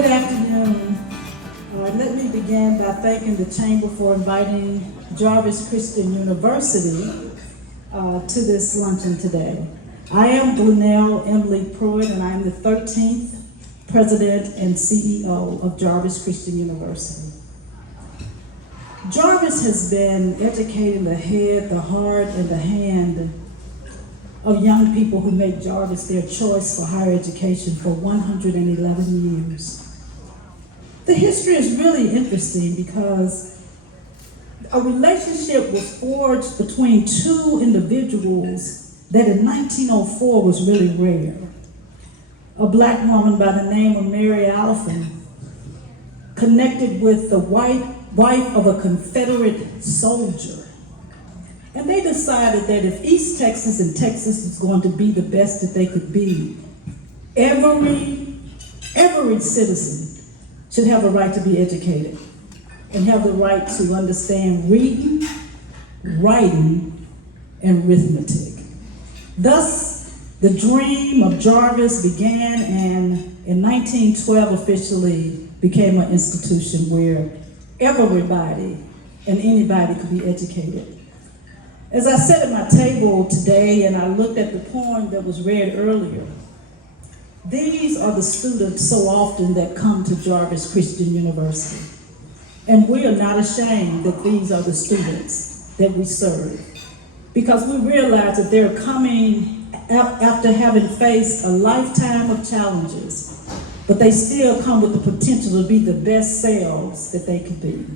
Good afternoon. Let me begin by thanking the Chamber for inviting Jarvis Christian University to this luncheon today. I am Lindale Emily Pruitt, and I am the 13th President and CEO of Jarvis Christian University. Jarvis has been educating the head, the heart, and the hand of young people who make Jarvis their choice for higher education for 111 years. The history is really interesting because a relationship was forged between two individuals that in 1904 was really rare. A black woman by the name of Mary Alfin connected with the wife of a Confederate soldier. And they decided that if East Texas and Texas was going to be the best that they could be, every citizen should have a right to be educated and have the right to understand reading, writing, and arithmetic. Thus, the dream of Jarvis began and in 1912 officially became an institution where everybody and anybody could be educated. As I sat at my table today and I looked at the poem that was read earlier, these are the students so often that come to Jarvis Christian University. And we are not ashamed that these are the students that we serve, because we realize that they're coming after having faced a lifetime of challenges, but they still come with the potential to be the best selves that they could be.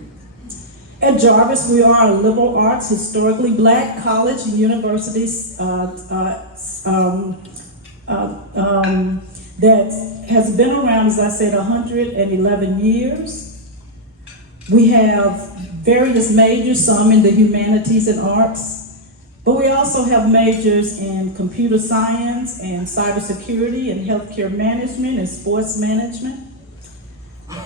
At Jarvis, we are a liberal arts, historically black college and university that has been around, as I said, 111 years. We have various majors, some in the humanities and arts, but we also have majors in computer science and cybersecurity and healthcare management and sports management.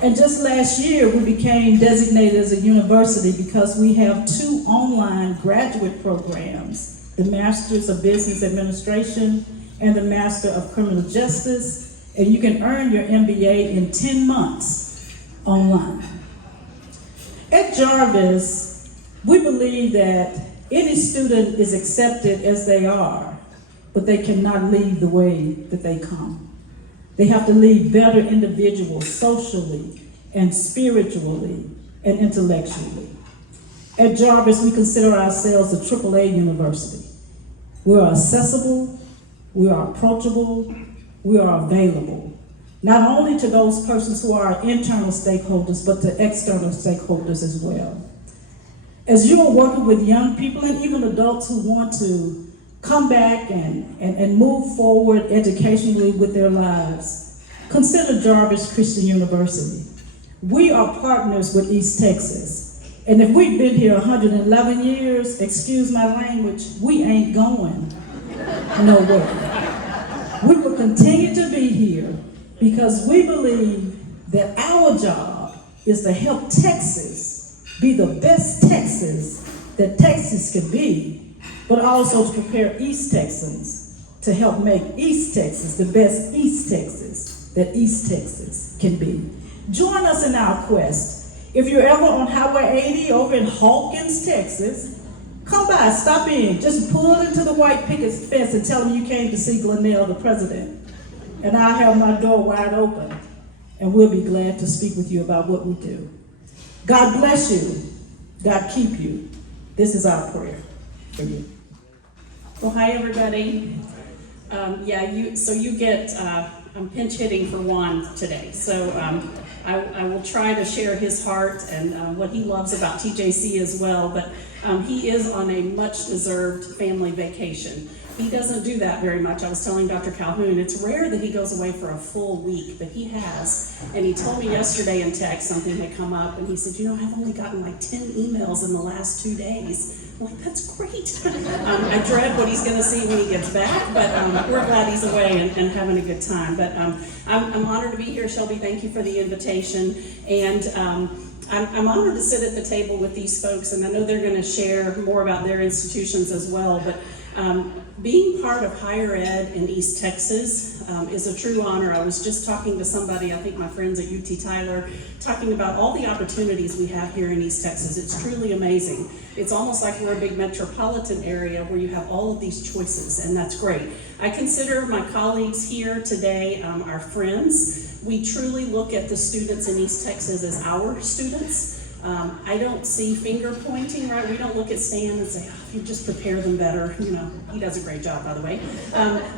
And just last year, we became designated as a university because we have two online graduate programs, the Masters of Business Administration and the Master of Criminal Justice, and you can earn your MBA in 10 months online. At Jarvis, we believe that any student is accepted as they are, but they cannot leave the way that they come. They have to leave better individuals socially and spiritually and intellectually. At Jarvis, we consider ourselves a AAA university. We are accessible, we are approachable, we are available, not only to those persons who are internal stakeholders, but to external stakeholders as well. As you are working with young people and even adults who want to come back and move forward educationally with their lives, consider Jarvis Christian University. We are partners with East Texas. And if we've been here 111 years, excuse my language, we ain't going nowhere. We will continue to be here because we believe that our job is to help Texas be the best Texas that Texas can be, but also to prepare East Texans to help make East Texas the best East Texas that East Texas can be. Join us in our quest. If you're ever on Highway 80 over in Hawkins, Texas, come by, stop in, just pull into the white picket fence and tell them you came to see Lindale, the president. And I'll have my door wide open, and we'll be glad to speak with you about what we do. God bless you. God keep you. This is our prayer for you. Well, hi everybody. I'm pinch hitting for Juan today. So I will try to share his heart and what he loves about TJC as well, but he is on a much deserved family vacation. He doesn't do that very much. I was telling Dr. Calhoun, it's rare that he goes away for a full week, but he has. And he told me yesterday in text something had come up, and he said, I've only gotten like 10 emails in the last 2 days. I'm like, that's great. I dread what he's gonna see when he gets back, but we're glad he's away and having a good time. But I'm honored to be here, Shelby. Thank you for the invitation. And I'm honored to sit at the table with these folks, and I know they're gonna share more about their institutions as well, but Being part of higher ed in East Texas is a true honor. I was just talking to somebody, I think my friends at UT Tyler, talking about all the opportunities we have here in East Texas. It's truly amazing. It's almost like we're a big metropolitan area where you have all of these choices, and that's great. I consider my colleagues here today our friends. We truly look at the students in East Texas as our students. I don't see finger pointing, right? We don't look at Stan and say, oh, you just prepare them better. You know, he does a great job, by the way.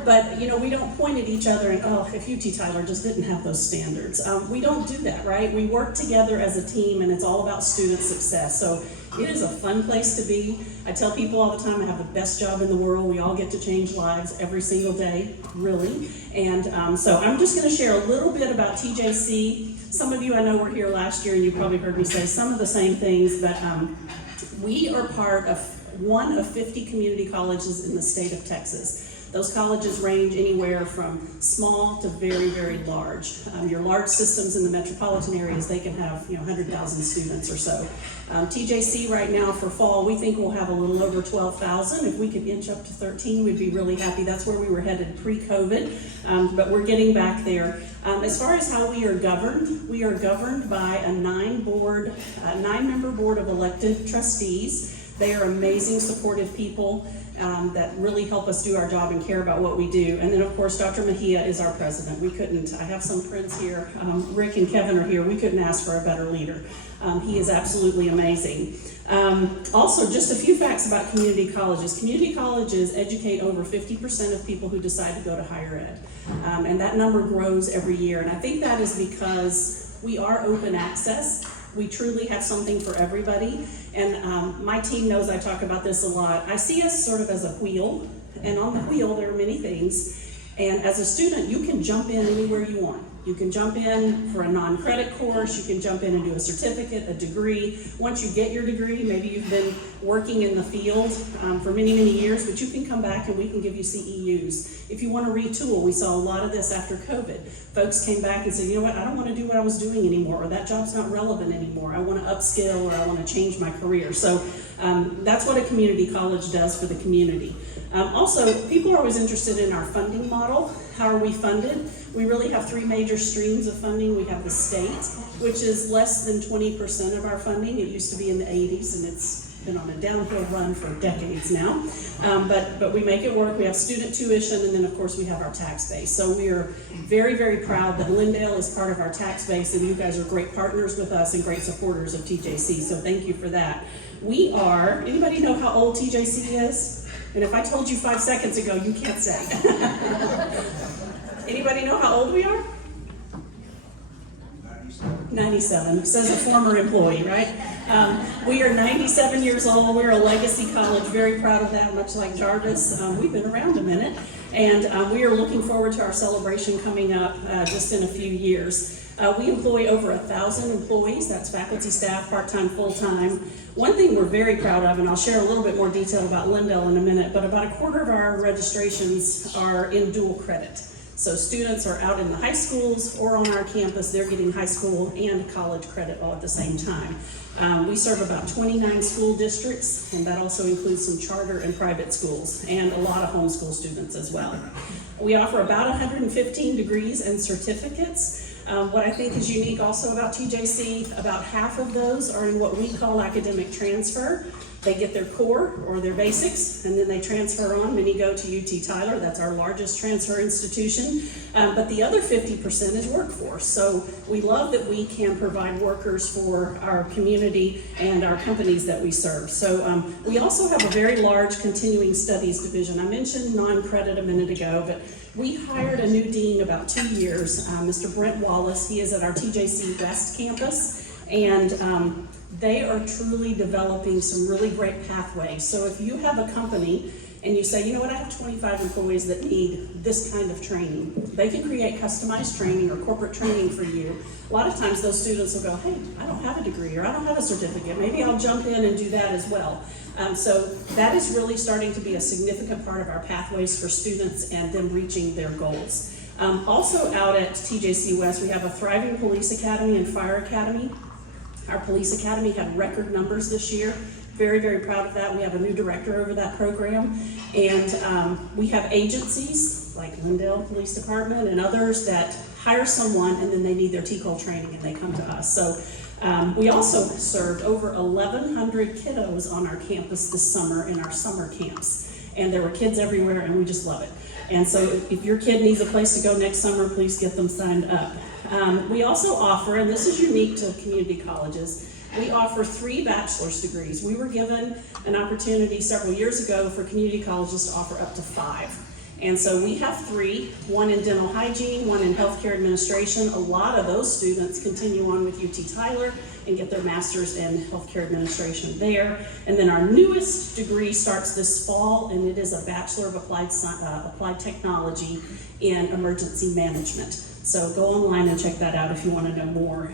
But, you know, we don't point at each other and, oh, if UT Tyler just didn't have those standards. We don't do that, right? We work together as a team, and it's all about student success. So it is a fun place to be. I tell people all the time I have the best job in the world. We all get to change lives every single day, really. And so I'm just going to share a little bit about TJC. Some of you I know were here last year, and you probably heard me say some of the same things, but we are part of one of 50 community colleges in the state of Texas. Those colleges range anywhere from small to very, very large. Your large systems in the metropolitan areas, they can have 100,000 students or so. TJC right now for fall, we think we'll have a little over 12,000. If we could inch up to 13, we'd be really happy. That's where we were headed pre-COVID, but we're getting back there. As far as how we are governed by a nine-member board of elected trustees. They are amazing, supportive people that really help us do our job and care about what we do. And then, of course, Dr. Mejia is our president. I have some friends here, Rick and Kevin are here. We couldn't ask for a better leader. He is absolutely amazing. Also, just a few facts about community colleges. Community colleges educate over 50% of people who decide to go to higher ed. And that number grows every year. And I think that is because we are open access. We truly have something for everybody. And my team knows I talk about this a lot. I see us sort of as a wheel, and on the wheel there are many things. And as a student, you can jump in anywhere you want. You can jump in for a non-credit course, you can jump in and do a certificate, a degree. Once you get your degree, maybe you've been working in the field for many, many years, but you can come back and we can give you CEUs. If you want to retool, we saw a lot of this after COVID. Folks came back and said, you know what, I don't want to do what I was doing anymore, or that job's not relevant anymore. I want to upskill, or I want to change my career. So that's what a community college does for the community. Also, people are always interested in our funding model. How are we funded? We really have three major streams of funding. We have the state, which is less than 20% of our funding. It used to be in the 80s, and it's been on a downhill run for decades now. But we make it work. We have student tuition, and then of course we have our tax base. So we are very, very proud that Lindale is part of our tax base, and you guys are great partners with us and great supporters of TJC. So thank you for that. We are, anybody know how old TJC is? And if I told you 5 seconds ago, you can't say. Anybody know how old we are? 97, says a former employee, right? We are 97 years old. We're a legacy college, very proud of that, much like Jarvis. We've been around a minute, and we are looking forward to our celebration coming up just in a few years. We employ over 1,000 employees, that's faculty, staff, part-time, full-time. One thing we're very proud of, and I'll share a little bit more detail about Lindale in a minute, but about a quarter of our registrations are in dual credit. So students are out in the high schools or on our campus, they're getting high school and college credit all at the same time. We serve about 29 school districts, and that also includes some charter and private schools, and a lot of homeschool students as well. We offer about 115 degrees and certificates. What I think is unique also about TJC, about half of those are in what we call academic transfer. They get their core or their basics, and then they transfer on. Many go to UT Tyler, that's our largest transfer institution. But the other 50% is workforce. So we love that we can provide workers for our community and our companies that we serve. So we also have a very large continuing studies division. I mentioned non-credit a minute ago, but we hired a new dean about 2 years, Mr. Brent Wallace. He is at our TJC West campus, and they are truly developing some really great pathways. So if you have a company and you say, you know what, I have 25 employees that need this kind of training, they can create customized training or corporate training for you. A lot of times those students will go, hey, I don't have a degree or I don't have a certificate. Maybe I'll jump in and do that as well. So that is really starting to be a significant part of our pathways for students and them reaching their goals. Also out at TJC West, we have a thriving police academy and fire academy. Our police academy had record numbers this year. Very, very proud of that. We have a new director over that program, and we have agencies like Lindale Police Department and others that hire someone and then they need their TCOL training and they come to us. So we also served over 1,100 kiddos on our campus this summer in our summer camps, and there were kids everywhere, and we just love it. And so if your kid needs a place to go next summer, please get them signed up. We also offer, and this is unique to community colleges, we offer 3 bachelor's degrees. We were given an opportunity several years ago for community colleges to offer up to 5. And so we have 3, one in dental hygiene, one in healthcare administration. A lot of those students continue on with UT Tyler and get their master's in healthcare administration there. And then our newest degree starts this fall, and it is a Bachelor of Applied Technology in Emergency Management. So go online and check that out if you want to know more.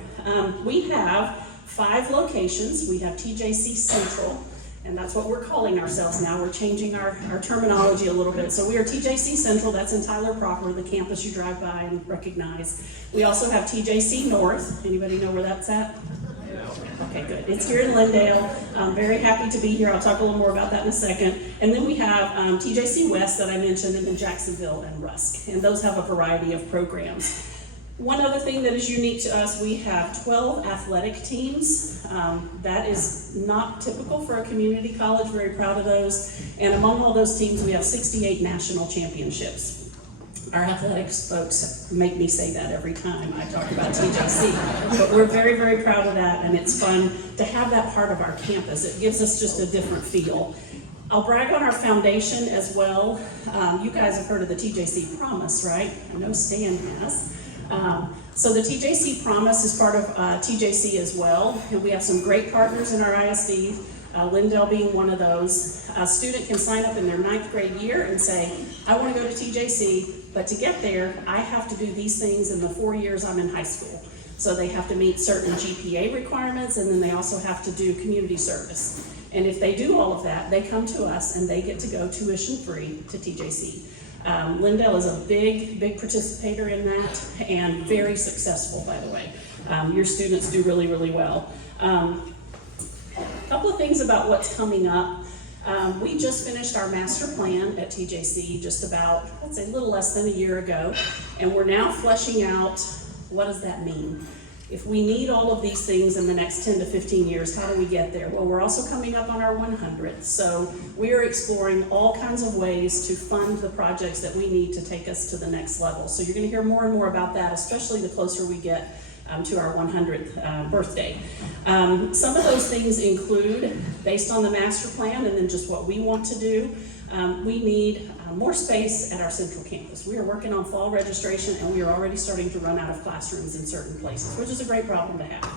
We have 5 locations. We have TJC Central, and that's what we're calling ourselves now. We're changing our terminology a little bit. So we are TJC Central, that's in Tyler proper, the campus you drive by and recognize. We also have TJC North. Anybody know where that's at? Okay, good. It's here in Lindale. I'm very happy to be here. I'll talk a little more about that in a second. And then we have TJC West that I mentioned, and then Jacksonville and Rusk. And those have a variety of programs. One other thing that is unique to us, we have 12 athletic teams. That is not typical for a community college, very proud of those. And among all those teams, we have 68 national championships. Our athletics folks make me say that every time I talk about TJC, but we're very, very proud of that, and it's fun to have that part of our campus. It gives us just a different feel. I'll brag on our foundation as well. You guys have heard of the TJC Promise, right? I know Stan has. So the TJC Promise is part of TJC as well, and we have some great partners in our ISD, Lindale being one of those. A student can sign up in their 9th grade year and say, I want to go to TJC, but to get there, I have to do these things in the 4 years I'm in high school. So they have to meet certain GPA requirements, and then they also have to do community service. And if they do all of that, they come to us and they get to go tuition-free to TJC. Lindale is a big, big participator in that, and very successful, by the way. Your students do really, really well. A couple of things about what's coming up. We just finished our master plan at TJC just about, I'd say a little less than a year ago, and we're now fleshing out what does that mean. If we need all of these things in the next 10 to 15 years, how do we get there? Well, we're also coming up on our 100th, so we are exploring all kinds of ways to fund the projects that we need to take us to the next level. So you're going to hear more and more about that, especially the closer we get to our 100th birthday. Some of those things include, based on the master plan and then just what we want to do, we need more space at our central campus. We are working on fall registration, and we are already starting to run out of classrooms in certain places, which is a great problem to have.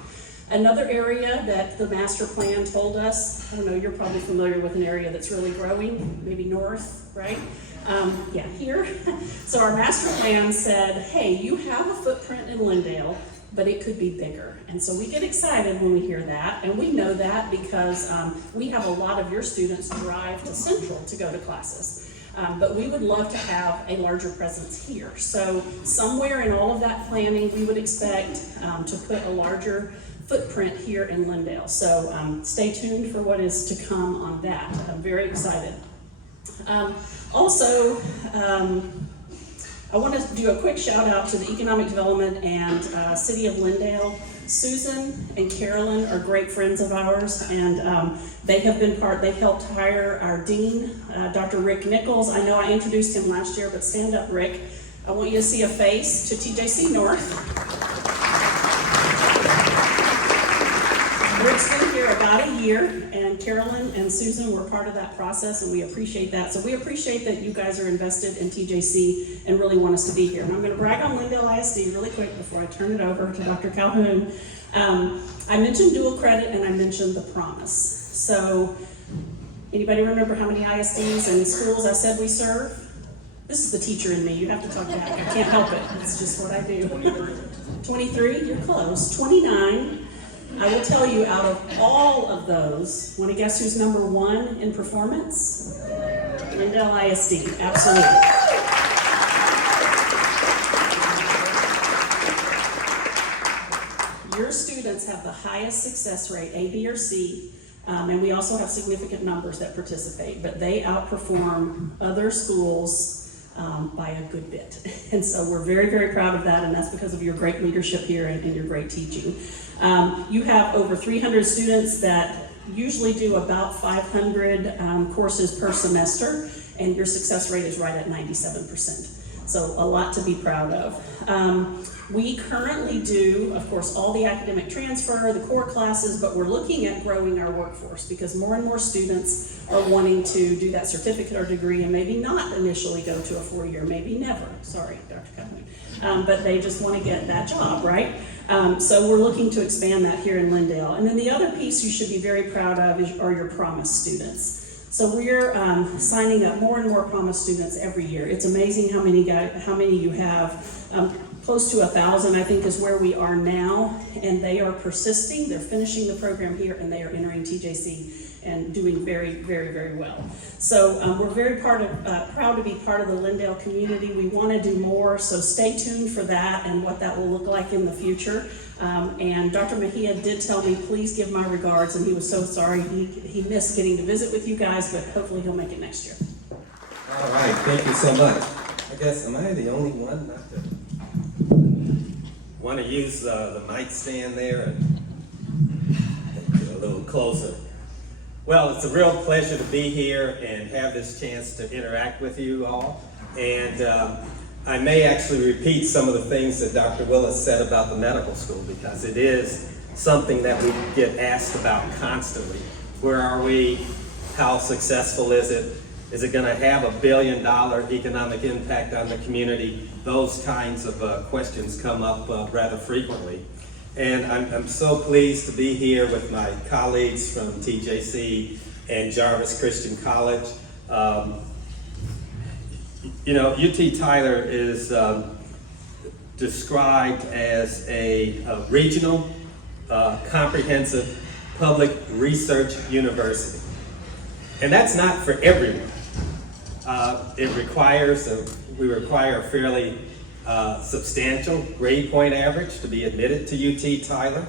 Another area that the master plan told us, I don't know, you're probably familiar with an area that's really growing, maybe north, right? Yeah, here. So our master plan said, hey, you have a footprint in Lindale, but it could be bigger. And so we get excited when we hear that, and we know that because we have a lot of your students drive to Central to go to classes. But we would love to have a larger presence here. So somewhere in all of that planning, we would expect to put a larger footprint here in Lindale. So stay tuned for what is to come on that. I'm very excited. Also, I want to do a quick shout out to the Economic Development and City of Lindale. Susan and Carolyn are great friends of ours, and they helped hire our dean, Dr. Rick Nichols. I know I introduced him last year, but stand up, Rick. I want you to see a face to TJC North. Rick's been here about a year, and Carolyn and Susan were part of that process, and we appreciate that. So we appreciate that you guys are invested in TJC and really want us to be here. And I'm going to brag on Lindale ISD really quick before I turn it over to Dr. Calhoun. I mentioned dual credit, and I mentioned the promise. So anybody remember how many ISDs and schools I said we serve? This is the teacher in me. You have to talk back. I can't help it. It's just what I do. 23? You're close. 29. I will tell you, out of all of those, want to guess who's number 1 in performance? Lindale ISD, absolutely. Your students have the highest success rate, A, B, or C, And we also have significant numbers that participate, but they outperform other schools by a good bit. And so we're very, very proud of that, and that's because of your great leadership here and your great teaching. You have over 300 students that usually do about 500 courses per semester, and your success rate is right at 97%. So a lot to be proud of. We currently do, of course, all the academic transfer, the core classes, but we're looking at growing our workforce because more and more students are wanting to do that certificate or degree and maybe not initially go to a 4-year, maybe never, sorry, Dr. Kathleen, but they just want to get that job, right? So we're looking to expand that here in Lindale. And then the other piece you should be very proud of are your Promise students. So we're signing up more and more Promise students every year. It's amazing how many you have. Close to 1,000, I think, is where we are now, and they are persisting. They're finishing the program here, and they are entering TJC and doing very, very, very well. So we're very proud to be part of the Lindale community. We want to do more, so stay tuned for that and what that will look like in the future. And Dr. Mejia did tell me, please give my regards, and he was so sorry. He missed getting to visit with you guys, but hopefully he'll make it next year. All right, thank you so much. I guess, am I the only one not to want to use the mic stand there and get a little closer? Well, it's a real pleasure to be here and have this chance to interact with you all. And I may actually repeat some of the things that Dr. Willis said about the medical school, because it is something that we get asked about constantly. Where are we? How successful is it? Is it going to have $1 billion economic impact on the community? Those kinds of questions come up rather frequently. And I'm so pleased to be here with my colleagues from TJC and Jarvis Christian College. You know, UT Tyler is described as a regional, comprehensive public research university. And that's not for everyone. We require a fairly substantial grade point average to be admitted to UT Tyler.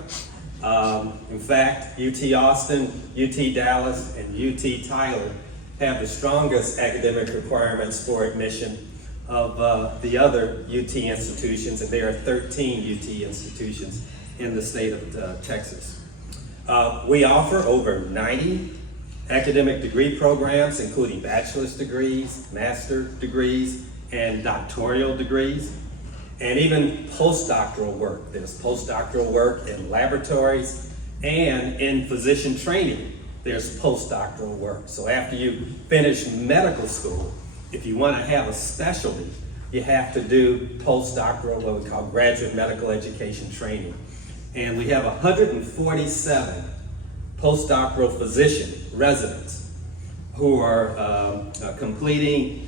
In fact, UT Austin, UT Dallas, and UT Tyler have the strongest academic requirements for admission of the other UT institutions, and there are 13 UT institutions in the state of Texas. We offer over 90 academic degree programs, including bachelor's degrees, master degrees, and doctoral degrees, and even postdoctoral work. There's postdoctoral work in laboratories and in physician training. There's postdoctoral work. So after you finish medical school, if you want to have a specialty, you have to do postdoctoral, what we call graduate medical education training. And we have 147 postdoctoral physician residents who are completing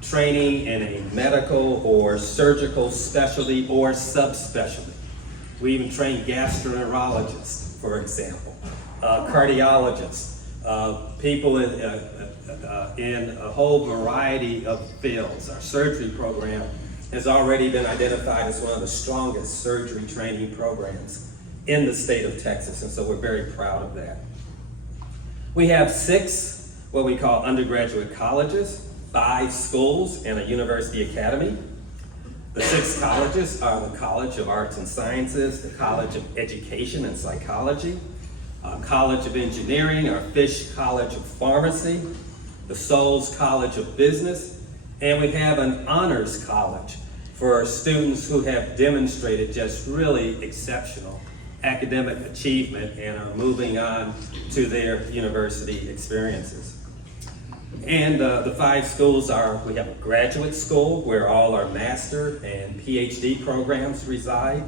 training in a medical or surgical specialty or subspecialty. We even train gastroenterologists, for example, cardiologists, people in a whole variety of fields. Our surgery program has already been identified as one of the strongest surgery training programs in the state of Texas, and so we're very proud of that. We have 6 what we call undergraduate colleges, 5 schools, and a university academy. The 6 colleges are the College of Arts and Sciences, the College of Education and Psychology, College of Engineering, our Fish College of Pharmacy, the Souls College of Business, and we have an honors college for students who have demonstrated just really exceptional academic achievement and are moving on to their university experiences. And the 5 schools are, we have a graduate school where all our master and PhD programs reside,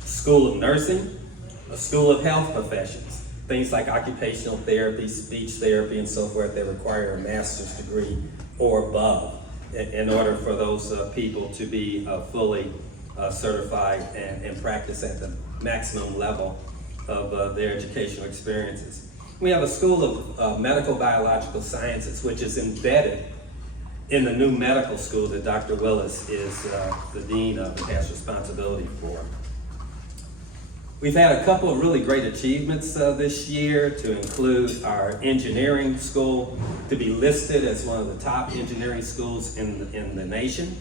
School of Nursing, a School of Health Professions, things like occupational therapy, speech therapy, and so forth that require a master's degree or above in order for those people to be fully certified and practice at the maximum level of their educational experiences. We have a School of Medical Biological Sciences, which is embedded in the new medical school that Dr. Willis is the dean of and has responsibility for. We've had a couple of really great achievements this year, to include our engineering school to be listed as one of the top engineering schools in the nation.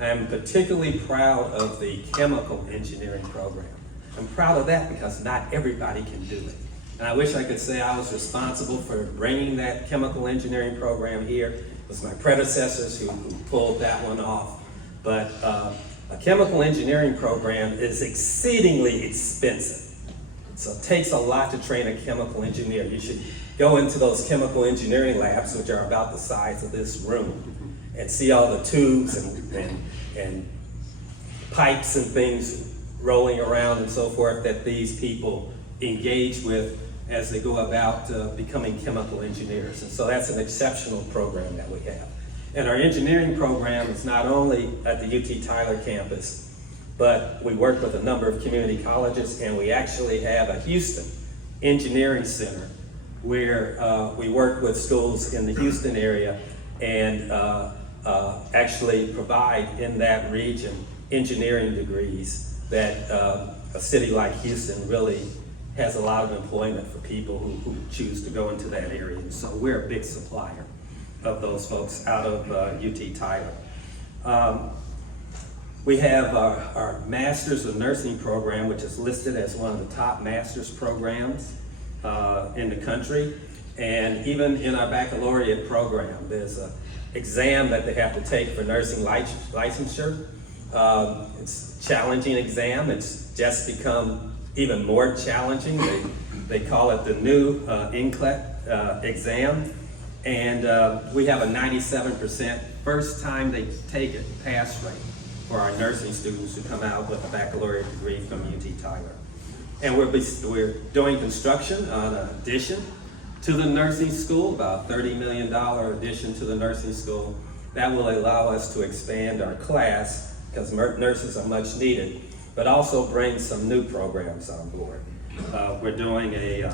I'm particularly proud of the chemical engineering program. I'm proud of that because not everybody can do it. And I wish I could say I was responsible for bringing that chemical engineering program here. It was my predecessors who pulled that one off. But a chemical engineering program is exceedingly expensive. So it takes a lot to train a chemical engineer. You should go into those chemical engineering labs, which are about the size of this room, and see all the tubes and pipes and things rolling around and so forth that these people engage with as they go about becoming chemical engineers. And so that's an exceptional program that we have. And our engineering program is not only at the UT Tyler campus, but we work with a number of community colleges, and we actually have a Houston Engineering Center where we work with schools in the Houston area and actually provide in that region engineering degrees that a city like Houston really has a lot of employment for people who choose to go into that area. And so we're a big supplier of those folks out of UT Tyler. We have our Masters of Nursing program, which is listed as one of the top master's programs in the country. And even in our baccalaureate program, there's an exam that they have to take for nursing licensure. It's a challenging exam. It's just become even more challenging. They call it the new NCLEX exam. And we have a 97% first time they take it pass rate for our nursing students who come out with a baccalaureate degree from UT Tyler. And we're doing construction on an addition to the nursing school, about $30 million addition to the nursing school. That will allow us to expand our class because nurses are much needed, but also bring some new programs on board. We're doing a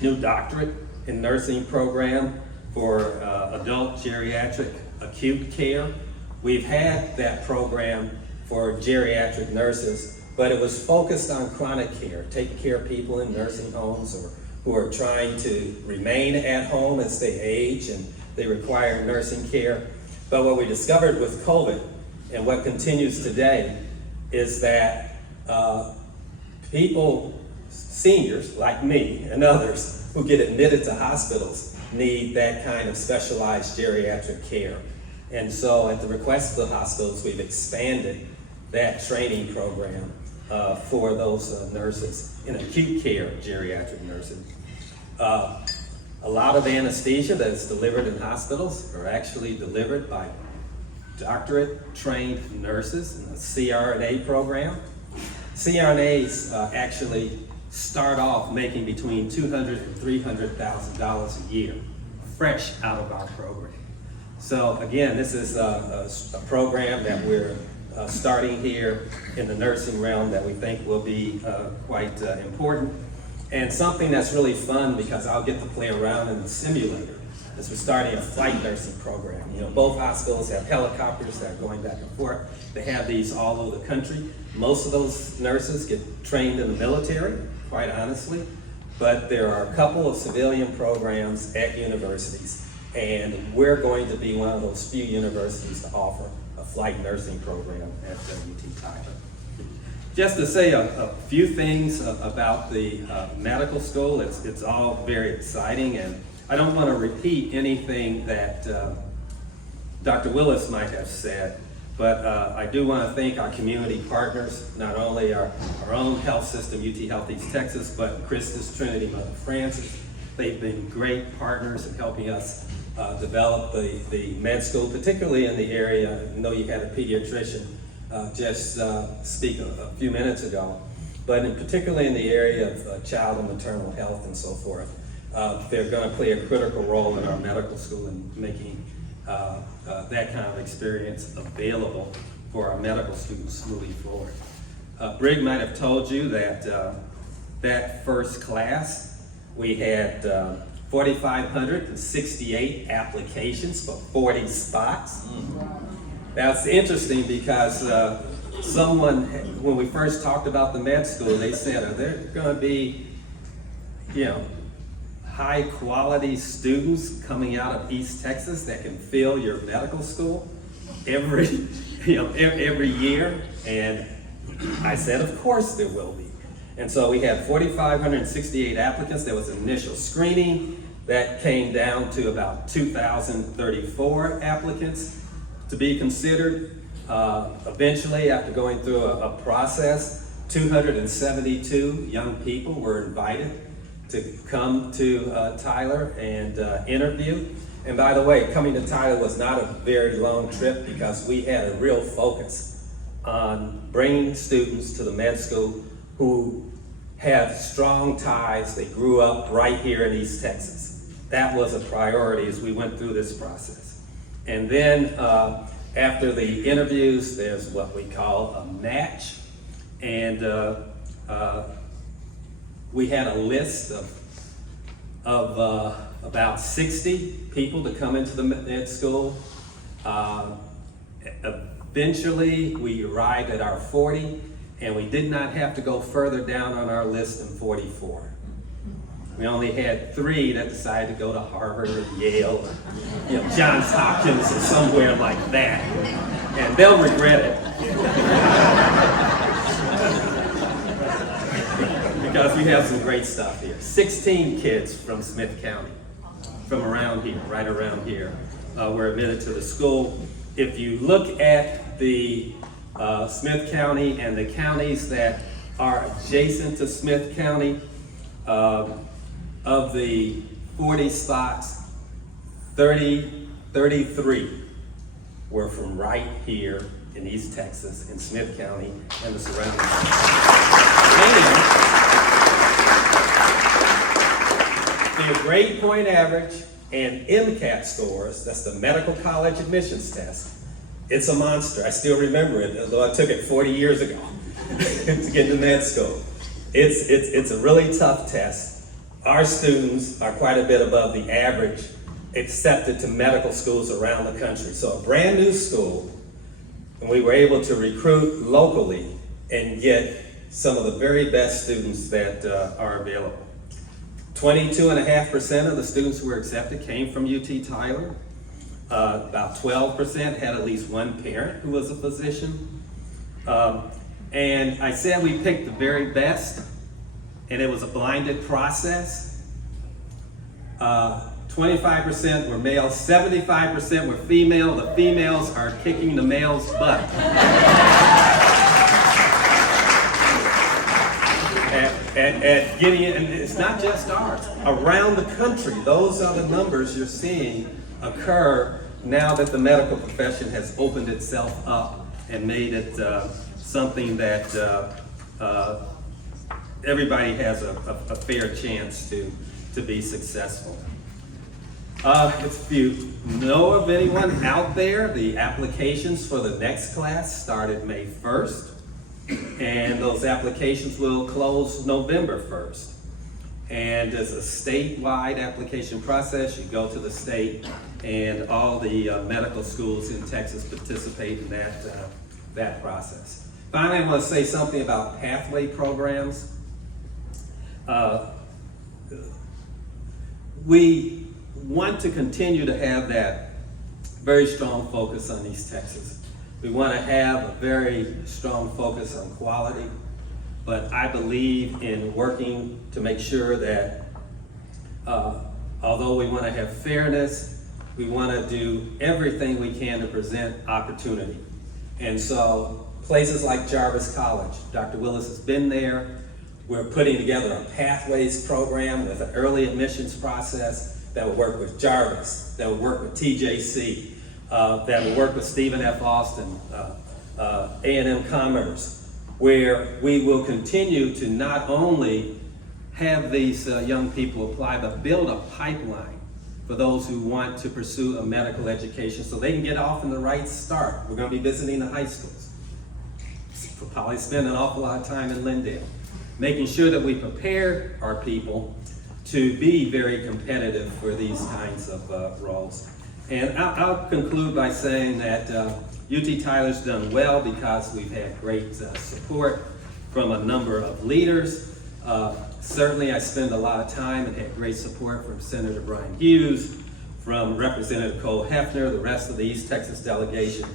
new doctorate in nursing program for adult geriatric acute care. We've had that program for geriatric nurses, but it was focused on chronic care, taking care of people in nursing homes or who are trying to remain at home as they age and they require nursing care. But what we discovered with COVID and what continues today is that people, seniors like me and others who get admitted to hospitals need that kind of specialized geriatric care. And so at the request of the hospitals, we've expanded that training program for those nurses in acute care geriatric nursing. A lot of anesthesia that is delivered in hospitals are actually delivered by doctorate trained nurses in the CRNA program. CRNAs actually start off making between $200,000 and $300,000 a year, fresh out of our program. So again, this is a program that we're starting here in the nursing realm that we think will be quite important. And something that's really fun because I'll get to play around in the simulator is we're starting a flight nursing program. You know, both hospitals have helicopters that are going back and forth. They have these all over the country. Most of those nurses get trained in the military, quite honestly, but there are a couple of civilian programs at universities, and we're going to be one of those few universities to offer a flight nursing program at UT Tyler. Just to say a few things about the medical school, it's all very exciting, and I don't want to repeat anything that Dr. Willis might have said, but I do want to thank our community partners, not only our own health system, UT Health East Texas, but Christus Trinity Mother Francis. They've been great partners in helping us develop the med school, particularly in the area. I know you had a pediatrician just speak a few minutes ago, but particularly in the area of child and maternal health and so forth. They're going to play a critical role in our medical school in making that kind of experience available for our medical students moving forward. Brig might have told you that that first class, we had 4,568 applications for 40 spots. That's interesting because someone, when we first talked about the med school, they said, are there going to be, high quality students coming out of East Texas that can fill your medical school every year? And I said, of course there will be. And so we had 4,568 applicants. There was initial screening that came down to about 2,034 applicants to be considered. Eventually, after going through a process, 272 young people were invited to come to Tyler and interview. And by the way, coming to Tyler was not a very long trip because we had a real focus on bringing students to the med school who have strong ties. They grew up right here in East Texas. That was a priority as we went through this process. And then after the interviews, there's what we call a match. And we had a list of about 60 people to come into the med school. Eventually, we arrived at our 40, and we did not have to go further down on our list than 44. We only had 3 that decided to go to Harvard or Yale or Johns Hopkins or somewhere like that, and they'll regret it. Because we have some great stuff here. 16 kids from Smith County, from around here, right around here, were admitted to the school. If you look at the Smith County and the counties that are adjacent to Smith County, of the 40 spots, 33 were from right here in East Texas, in Smith County and the surrounding counties. Their grade point average and MCAT scores, that's the medical college admissions test, it's a monster. I still remember it, although I took it 40 years ago to get to med school. It's a really tough test. Our students are quite a bit above the average accepted to medical schools around the country. So a brand new school, and we were able to recruit locally and get some of the very best students that are available. 22.5% of the students who were accepted came from UT Tyler. About 12% had at least one parent who was a physician. And I said we picked the very best, and it was a blinded process. 25% were male, 75% were female. The females are kicking the males' butt. At getting it, and it's not just ours. Around the country, those are the numbers you're seeing occur now that the medical profession has opened itself up and made it something that everybody has a fair chance to be successful. If you know of anyone out there, the applications for the next class started May 1st. And those applications will close November 1st. And there's a statewide application process. You go to the state, and all the medical schools in Texas participate in that process. Finally, I want to say something about pathway programs. We want to continue to have that very strong focus on East Texas. We want to have a very strong focus on quality, but I believe in working to make sure that although we want to have fairness, we want to do everything we can to present opportunity. And so places like Jarvis College, Dr. Willis has been there. We're putting together a pathways program with an early admissions process that will work with Jarvis, that will work with TJC, that will work with Stephen F. Austin, A&M Commerce, where we will continue to not only have these young people apply, but build a pipeline for those who want to pursue a medical education so they can get off in the right start. We're going to be visiting the high schools. We'll probably spend an awful lot of time in Lindale, making sure that we prepare our people to be very competitive for these kinds of roles. And I'll conclude by saying that UT Tyler's done well because we've had great support from a number of leaders. Certainly I spend a lot of time and had great support from Senator Brian Hughes, from Representative Cole Hefner, the rest of the East Texas delegation.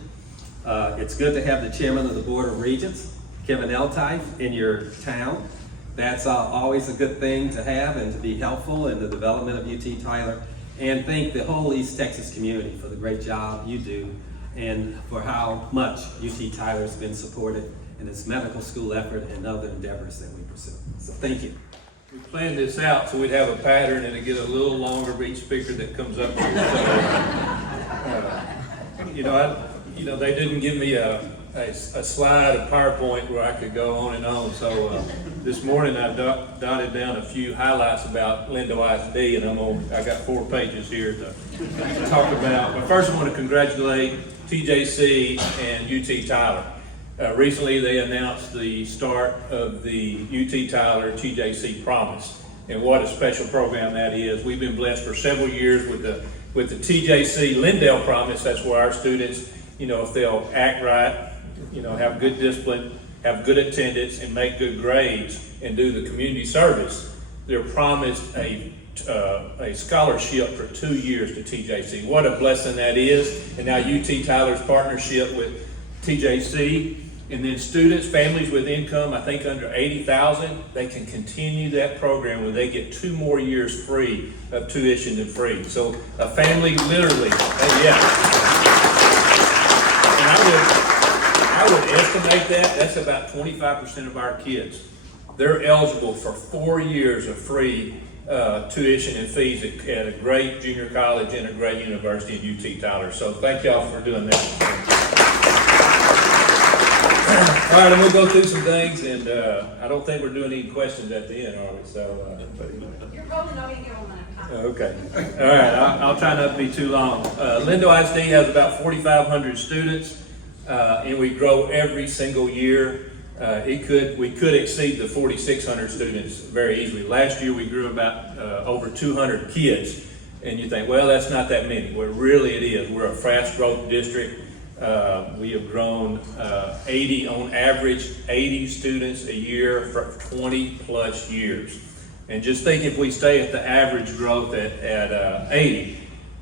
It's good to have the chairman of the Board of Regents, Kevin Eltife, in your town. That's always a good thing to have and to be helpful in the development of UT Tyler. And thank the whole East Texas community for the great job you do and for how much UT Tyler has been supported in its medical school effort and other endeavors that we pursue. So thank you. We planned this out so we'd have a pattern and it get a little longer for each speaker that comes up here. So, they didn't give me a slide, a PowerPoint where I could go on and on. So this morning I dotted down a few highlights about Lindale ISD, and I got 4 pages here to talk about. But first I want to congratulate TJC and UT Tyler. Recently they announced the start of the UT Tyler TJC Promise, and what a special program that is. We've been blessed for several years with the TJC Lindale Promise. That's where our students, if they'll act right, have good discipline, have good attendance, and make good grades, and do the community service, they're promised a scholarship for 2 years to TJC. What a blessing that is. And now UT Tyler's partnership with TJC, and then students, families with income, I think under 80,000, they can continue that program where they get 2 more years free of tuition and free. So a family literally, I would estimate that's about 25% of our kids. They're eligible for 4 years of free tuition and fees at a great junior college and a great university at UT Tyler. So thank y'all for doing that. All right, and we'll go through some things, and I don't think we're doing any questions at the end, are we? So, You're probably not going to give them enough time. okay. All right, I'll try not to be too long. Lindale ISD has about 4,500 students, and we grow every single year. We could exceed the 4,600 students very easily. Last year we grew about over 200 kids, and you think, well, that's not that many. Well, really it is. We're a fast growth district. We have grown 80 on average, 80 students a year for 20 plus years. And just think, if we stay at the average growth at 80,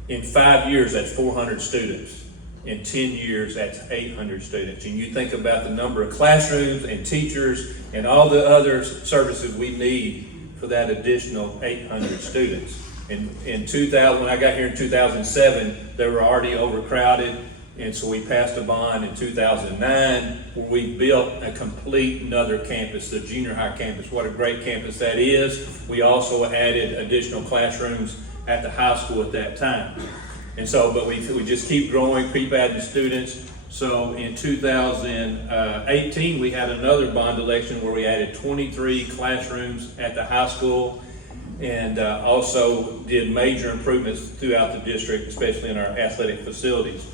in 5 years that's 400 students. In 10 years that's 800 students. And you think about the number of classrooms and teachers and all the other services we need for that additional 800 students. In 2000, when I got here in 2007, they were already overcrowded. And so we passed a bond in 2009 where we built a complete another campus, the junior high campus. What a great campus that is. We also added additional classrooms at the high school at that time. And so, but we just keep growing, keep adding students. So in 2018, we had another bond election where we added 23 classrooms at the high school, and also did major improvements throughout the district, especially in our athletic facilities.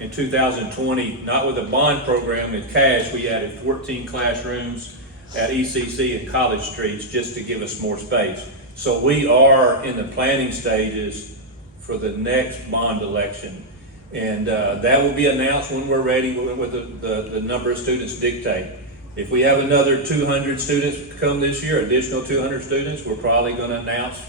In 2020, not with a bond program, in cash, we added 14 classrooms at ECC and College Streets just to give us more space. So we are in the planning stages for the next bond election. And that will be announced when we're ready, with the number of students dictate. If we have another 200 students come this year, additional 200 students, we're probably going to announce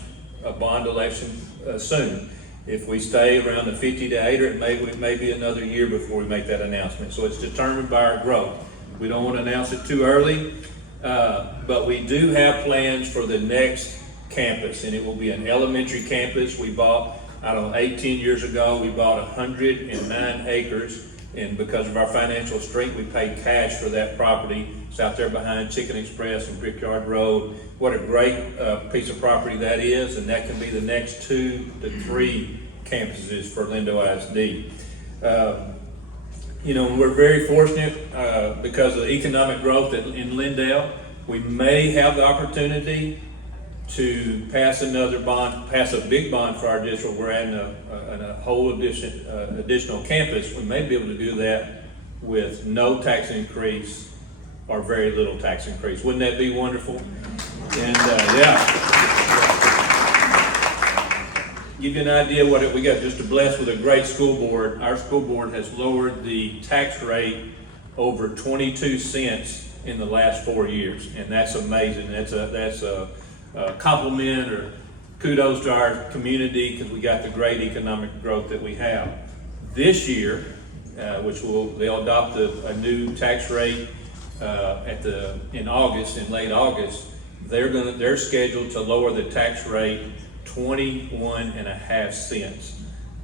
a bond election soon. If we stay around the 50 to 80, it may be another year before we make that announcement. So it's determined by our growth. We don't want to announce it too early, but we do have plans for the next campus, and it will be an elementary campus. We bought, 18 years ago, we bought 109 acres, and because of our financial strength, we paid cash for that property. It's out there behind Chicken Express and Brickyard Road. What a great piece of property that is, and that can be the next 2 to 3 campuses for Lindale ISD. We're very fortunate because of the economic growth in Lindale. We may have the opportunity to pass a big bond for our district. We're adding a whole additional campus. We may be able to do that with no tax increase or very little tax increase. Wouldn't that be wonderful? And give you an idea we got just to bless with a great school board. Our school board has lowered the tax rate over 22 cents in the last 4 years, and that's amazing. That's a compliment or kudos to our community because we got the great economic growth that we have. This year, they'll adopt a new tax rate in August, in late August. They're scheduled to lower the tax rate 21.5 cents.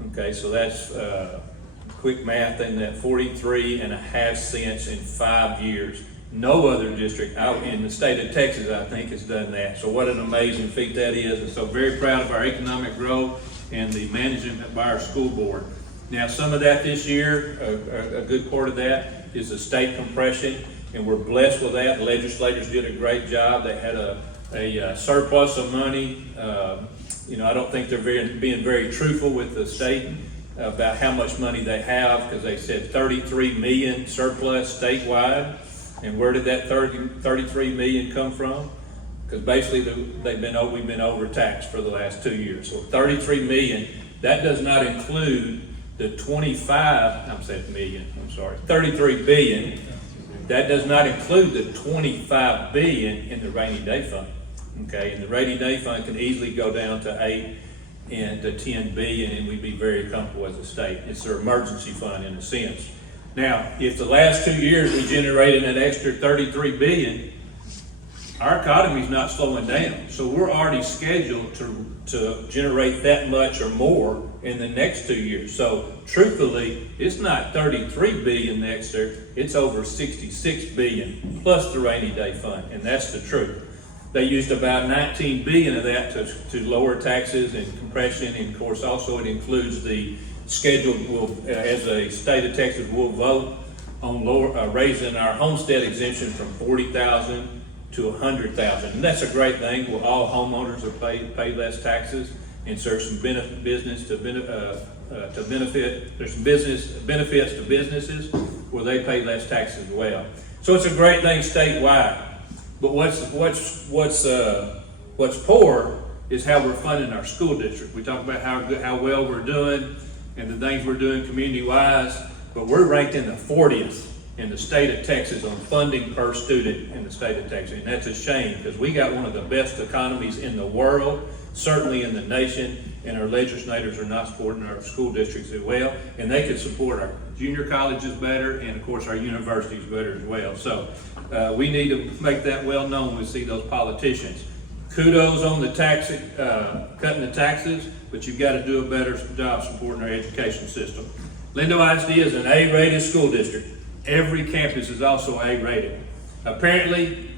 Okay, so that's quick math, and that 43.5 cents in 5 years. No other district out in the state of Texas, I think, has done that. So what an amazing feat that is. And so very proud of our economic growth and the management by our school board. Now, some of that this year, a good part of that is the state compression, and we're blessed with that. The legislators did a great job. They had a surplus of money. I don't think they're being very truthful with the state about how much money they have, because they said 33 million surplus statewide. And where did that 33 million come from? Because basically we've been overtaxed for the last 2 years. So 33 million, that does not include the 33 billion. That does not include the 25 billion in the rainy day fund. Okay, and the rainy day fund can easily go down to 8 and to 10 billion, and we'd be very comfortable as a state. It's their emergency fund in a sense. Now, if the last 2 years we generated an extra 33 billion, our economy is not slowing down. So we're already scheduled to generate that much or more in the next 2 years. So truthfully, it's not 33 billion next year, it's over 66 billion plus the rainy day fund, and that's the truth. They used about 19 billion of that to lower taxes and compression, and of course also it includes the schedule, as a state of Texas, we'll vote on raising our homestead exemption from 40,000 to 100,000, and that's a great thing. Well, all homeowners will pay less taxes, and so there's some benefits to benefits to businesses where they pay less taxes as well. So it's a great thing statewide. But what's poor is how we're funding our school district. We talk about how well we're doing and the things we're doing community-wise, but we're ranked in the 40th in the state of Texas on funding per student in the state of Texas. And that's a shame, because we got one of the best economies in the world, certainly in the nation, and our legislators are not supporting our school districts as well, and they could support our junior colleges better, and of course our universities better as well. So we need to make that well known when we see those politicians. Kudos on the cutting the taxes, but you've got to do a better job supporting our education system. Lindale ISD is an A-rated school district. Every campus is also A-rated. Apparently,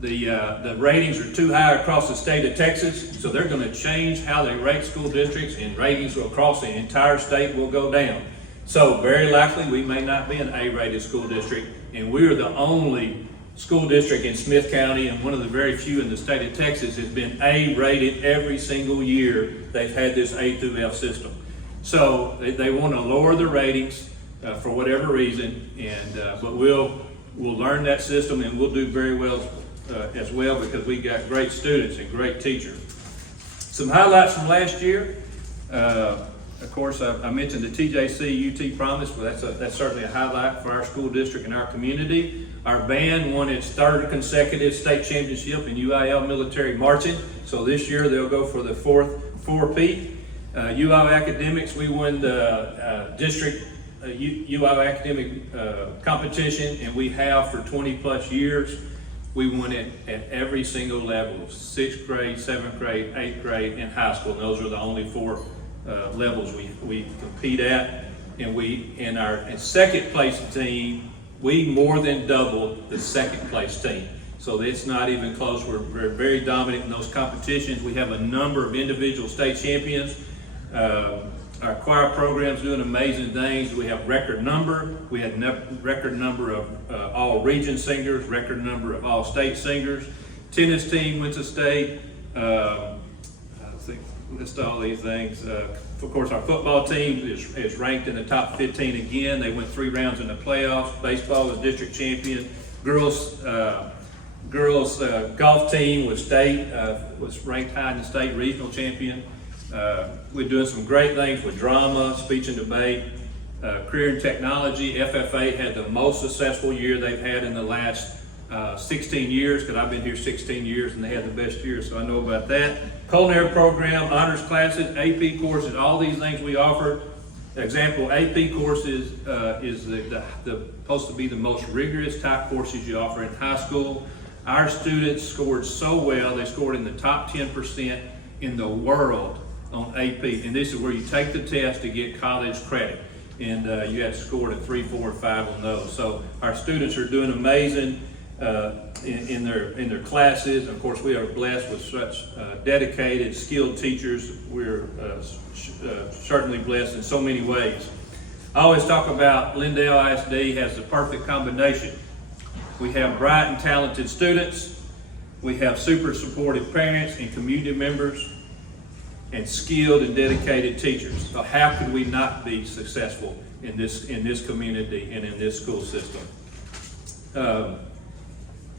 the ratings are too high across the state of Texas, so they're going to change how they rate school districts, and ratings across the entire state will go down. So very likely we may not be an A-rated school district, and we are the only school district in Smith County, and one of the very few in the state of Texas, has been A-rated every single year they've had this A through F system. So they want to lower the ratings for whatever reason, but we'll learn that system, and we'll do very well as well, because we got great students and great teachers. Some highlights from last year. Of course, I mentioned the TJC UT Promise, but that's certainly a highlight for our school district and our community. Our band won its third consecutive state championship in UIL military marching. So this year they'll go for the fourth 4P. UIL Academics, we won the district UIL academic competition, and we have for 20 plus years. We won it at every single level: 6th grade, 7th grade, 8th grade, and high school. And those are the only 4 levels we compete at. And in our second place team, we more than doubled the second place team. So it's not even close. We're very dominant in those competitions. We have a number of individual state champions. Our choir program's doing amazing things. We have record number. We had record number of all region singers, record number of all state singers. Tennis team went to state. I think list all these things. Of course, our football team is ranked in the top 15 again. They went 3 rounds in the playoffs. Baseball is district champion. Girls golf team was ranked high in the state, regional champion. We're doing some great things with drama, speech and debate, career and technology. FFA had the most successful year they've had in the last 16 years, because I've been here 16 years and they had the best year, so I know about that. Culinary program, honors classes, AP courses, all these things we offer. Example, AP courses is supposed to be the most rigorous type courses you offer in high school. Our students scored so well, they scored in the top 10% in the world on AP. And this is where you take the test to get college credit. And you have to score a 3, 4, 5 on those. So our students are doing amazing in their classes. Of course, we are blessed with such dedicated, skilled teachers. We're certainly blessed in so many ways. I always talk about Lindale ISD has the perfect combination. We have bright and talented students. We have super supportive parents and community members and skilled and dedicated teachers. So how could we not be successful in this community and in this school system?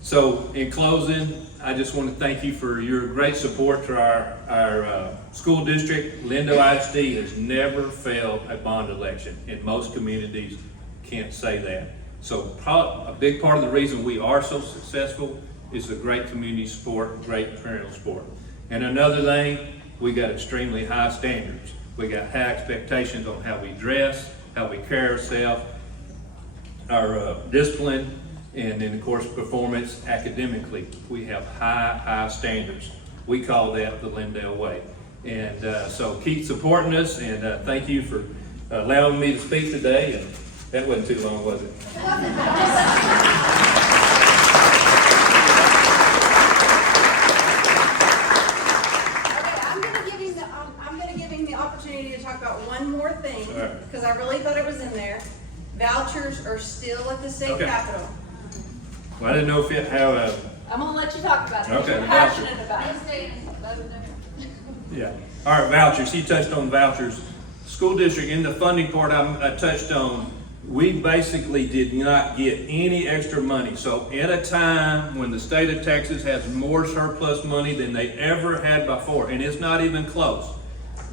So in closing, I just want to thank you for your great support to our school district. Lindale ISD has never failed a bond election, and most communities can't say that. So a big part of the reason we are so successful is the great community support, great parental support. And another thing, we got extremely high standards. We got high expectations on how we dress, how we carry ourselves, our discipline, and then of course performance academically. We have high standards. We call that the Lindale way. And so keep supporting us, and thank you for allowing me to speak today. And that wasn't too long, was it? I'm gonna give him the opportunity to talk about one more thing, All right. because I really thought it was in there. Vouchers are still at the state Okay. capitol. Well, I didn't know if how. I'm gonna let you talk about it. Okay, You're passionate about it. Yeah. All right, vouchers. He touched on vouchers. School district, in the funding part I touched on, we basically did not get any extra money. So at a time when the state of Texas has more surplus money than they ever had before, and it's not even close,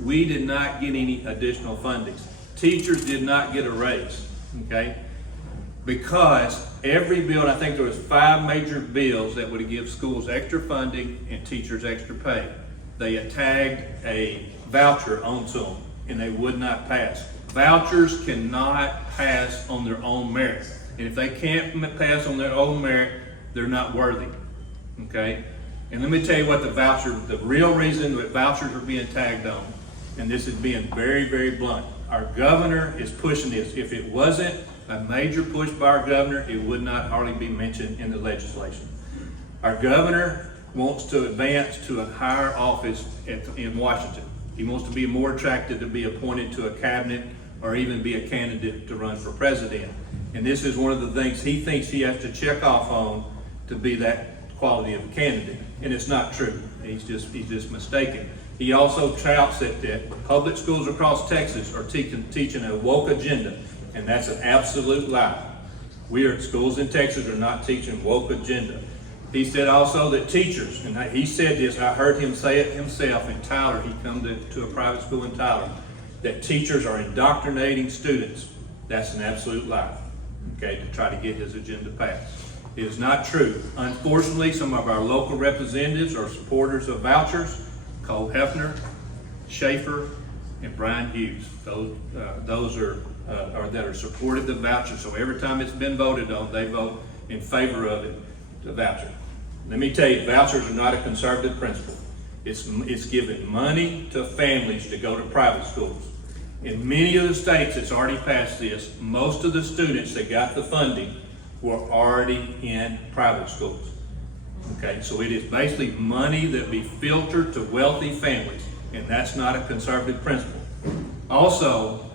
we did not get any additional funding. Teachers did not get a raise, okay? Because every bill, and I think there was 5 major bills that would give schools extra funding and teachers extra pay. They had tagged a voucher onto them, and they would not pass. Vouchers cannot pass on their own merit. And if they can't pass on their own merit, they're not worthy, okay? And let me tell you what the real reason that vouchers are being tagged on, and this is being very, very blunt. Our governor is pushing this. If it wasn't a major push by our governor, it would not hardly be mentioned in the legislation. Our governor wants to advance to a higher office in Washington. He wants to be more attracted to be appointed to a cabinet or even be a candidate to run for president. And this is one of the things he thinks he has to check off on to be that quality of a candidate. And it's not true. He's just mistaken. He also touts that public schools across Texas are teaching a woke agenda, and that's an absolute lie. Schools in Texas are not teaching woke agenda. He said also that teachers, and he said this, I heard him say it himself in Tyler. He come to a private school in Tyler, that teachers are indoctrinating students. That's an absolute lie, okay, to try to get his agenda passed. It is not true. Unfortunately, some of our local representatives are supporters of vouchers. Cole Hefner, Schaefer, and Brian Hughes. Those are that are supported the voucher. So every time it's been voted on, they vote in favor of it, the voucher. Let me tell you, vouchers are not a conservative principle. It's giving money to families to go to private schools. In many of the states that's already passed this, most of the students that got the funding were already in private schools. Okay, so it is basically money that be filtered to wealthy families, and that's not a conservative principle. Also,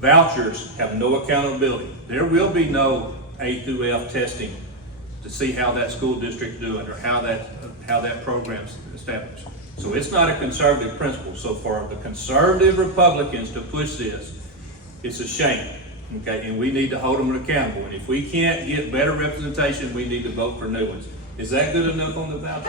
vouchers have no accountability. There will be no A through F testing to see how that school district's doing or how that program's established. So it's not a conservative principle. So for the conservative Republicans to push this, it's a shame. Okay, and we need to hold them accountable. And if we can't get better representation, we need to vote for new ones. Is that good enough on the vouchers?